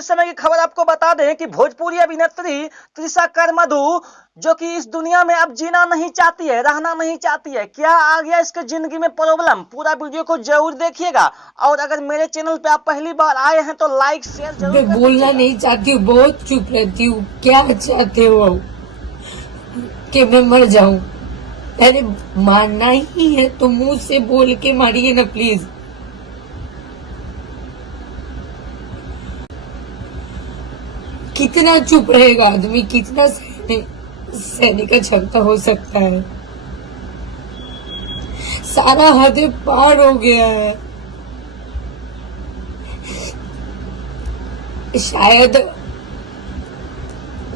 इस समय की खबर आपको बता दें कि भोजपुरी अभिनेत्री तृषा कर मधु जो कि इस दुनिया में अब जीना नहीं चाहती है, रहना नहीं चाहती है। क्या आ गया इसके जिंदगी में प्रॉब्लम, पूरा वीडियो को जरूर देखिएगा। और अगर मेरे चैनल पे आप पहली बार आए हैं तो लाइक शेयर जरूर मैं बोलना नहीं चाहती हूँ, बहुत चुप रहती हूँ। क्या चाहते हो कि मैं मर जाऊं? अरे मारना ही है तो मुंह से बोल के मारिए ना प्लीज। कितना चुप रहेगा आदमी, कितना सहने का क्षमता हो सकता है। सारा हद पार हो गया है। शायद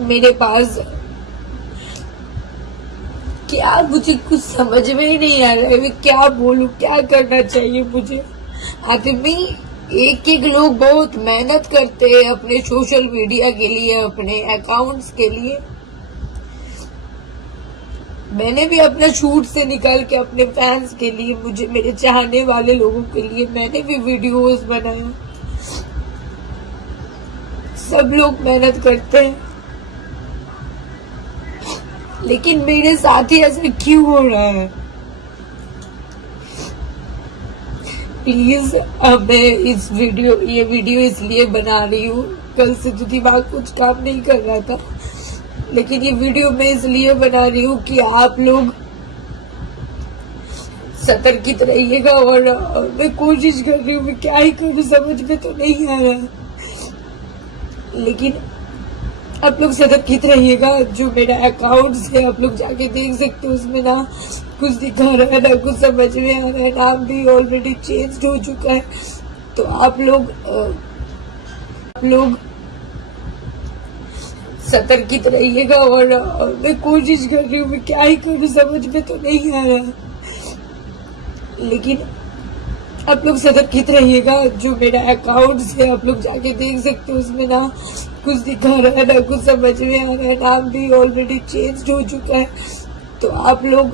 मेरे पास क्या, मुझे कुछ समझ में ही नहीं आ रहा है। मैं क्या बोलूं, क्या करना चाहिए मुझे। आदमी एक एक लोग बहुत मेहनत करते हैं अपने सोशल मीडिया के लिए, अपने अकाउंट्स के लिए। मैंने भी अपना शूट से निकाल के अपने फैंस के लिए, मुझे मेरे चाहने वाले लोगों के लिए मैंने भी वीडियोस बनाया। सब लोग मेहनत करते हैं, लेकिन मेरे साथ ही ऐसा क्यों हो रहा है? प्लीज मैं ये वीडियो इसलिए बना रही हूँ, कल से तो दिमाग कुछ काम नहीं कर रहा था, लेकिन ये वीडियो मैं इसलिए बना रही हूँ कि आप लोग सतर्कित रहिएगा। और मैं कोशिश कर रही हूँ, मैं क्या ही करूँ समझ में तो नहीं आ रहा, लेकिन आप लोग सतर्कित रहिएगा। जो मेरा अकाउंट है आप लोग जाके देख सकते हो, उसमें ना कुछ दिखा रहा है ना कुछ समझ में आ रहा है। नाम भी ऑलरेडी चेंज हो चुका है। तो आप लोग सतर्कित रहिएगा। और मैं कोशिश कर रही हूँ, मैं क्या ही करूँ समझ में तो नहीं आ रहा, लेकिन आप लोग सतर्कित रहिएगा। जो मेरा अकाउंट है आप लोग जाके देख सकते हो, उसमें ना कुछ दिखा रहा है ना कुछ समझ में आ रहा है। नाम भी ऑलरेडी चेंज हो चुका है। तो आप लोग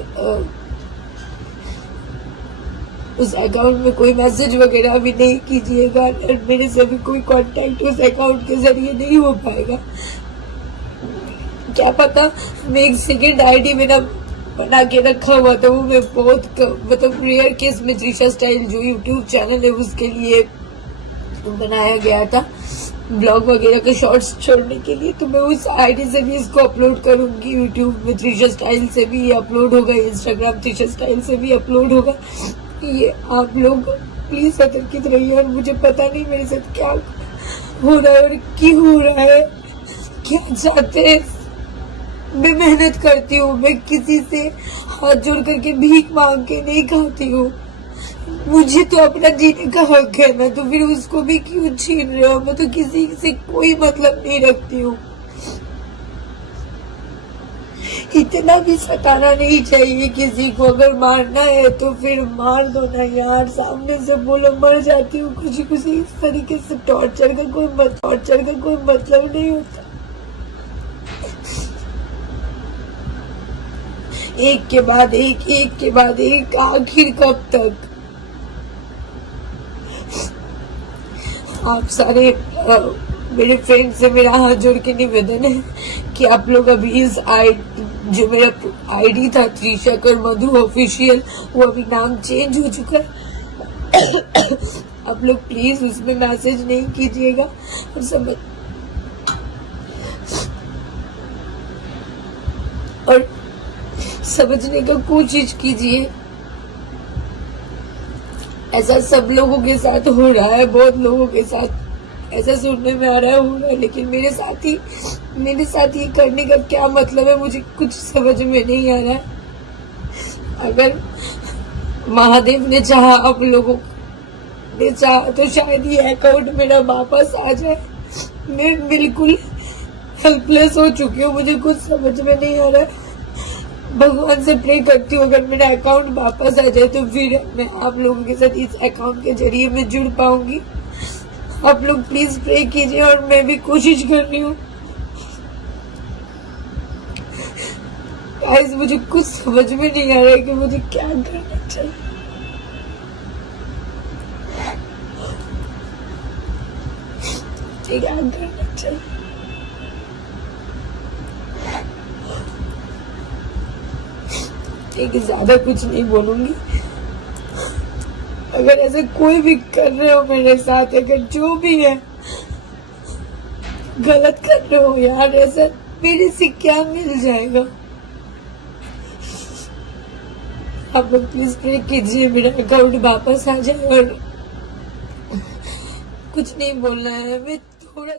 उस अकाउंट में कोई मैसेज वगैरह भी नहीं कीजिएगा। मेरे से भी कोई कांटेक्ट उस अकाउंट के जरिए नहीं हो पाएगा। क्या पता मैं एक सेकेंड आईडी मेरा बना के रखा हुआ था, वो मैं बहुत मतलब रेयर केस में तृषा स्टाइल जो यूट्यूब चैनल है उसके लिए बनाया गया था, ब्लॉग वगैरह के शॉर्ट्स छोड़ने के लिए। तो मैं उस आईडी से भी इसको अपलोड करूंगी। यूट्यूब में तृषा स्टाइल से भी ये अपलोड होगा, इंस्टाग्राम तृषा स्टाइल से भी अपलोड होगा। ये आप लोग प्लीज सतर्कित रहिए। और मुझे पता नहीं मेरे साथ क्या हो रहा है और क्यों हो रहा है, क्या चाहते हैं। मैं मेहनत करती हूँ, मैं किसी से हाथ जोड़ करके भीख मांग के नहीं खाती हूँ। मुझे तो अपना जीने का हक है ना, तो फिर उसको भी क्यों छीन रहे हो? मैं तो किसी से कोई मतलब नहीं रखती हूँ। इतना भी सताना नहीं चाहिए किसी को। अगर मारना है तो फिर मार दो ना यार, सामने से बोलो मर जाती हूँ खुशी खुशी। इस तरीके से टॉर्चर का कोई मतलब नहीं होता। एक के बाद एक आखिर कब तक? आप सारे मेरे फ्रेंड से मेरा हाथ जोड़ के निवेदन है कि आप लोग अभी इस जो मेरा आईडी था तृषा कर मधु ऑफिशियल, वो अभी नाम चेंज हो चुका है। आप लोग प्लीज उसमें मैसेज नहीं कीजिएगा और समझने का कोशिश कीजिए। ऐसा सब लोगों के साथ हो रहा है, बहुत लोगों के साथ ऐसा सुनने में आ रहा है हो रहा है, लेकिन मेरे साथ ये करने का क्या मतलब है, मुझे कुछ समझ में नहीं आ रहा है। अगर महादेव ने चाहा, आप लोगों ने चाहा, तो शायद ये अकाउंट मेरा वापस आ जाए। मैं बिल्कुल हेल्पलेस हो चुकी हूँ, मुझे कुछ समझ में नहीं आ रहा है। भगवान से प्रे करती हूँ अगर मेरा अकाउंट वापस आ जाए तो फिर मैं आप लोगों के साथ इस अकाउंट के जरिए मैं जुड़ पाऊंगी। आप लोग प्लीज प्रे कीजिए और मैं भी कोशिश कर रही हूँ। गाइस मुझे कुछ समझ में नहीं आ रहा है कि मुझे क्या करना चाहिए। क्या करना चाहिए। लेकिन ज्यादा कुछ नहीं बोलूंगी। अगर ऐसे कोई भी कर रहे हो मेरे साथ, अगर जो भी है गलत कर रहे हो यार, ऐसा मेरे से क्या मिल जाएगा। आप लोग प्लीज प्रे कीजिए मेरा अकाउंट वापस आ जाए। और कुछ नहीं बोलना है, मैं थोड़ा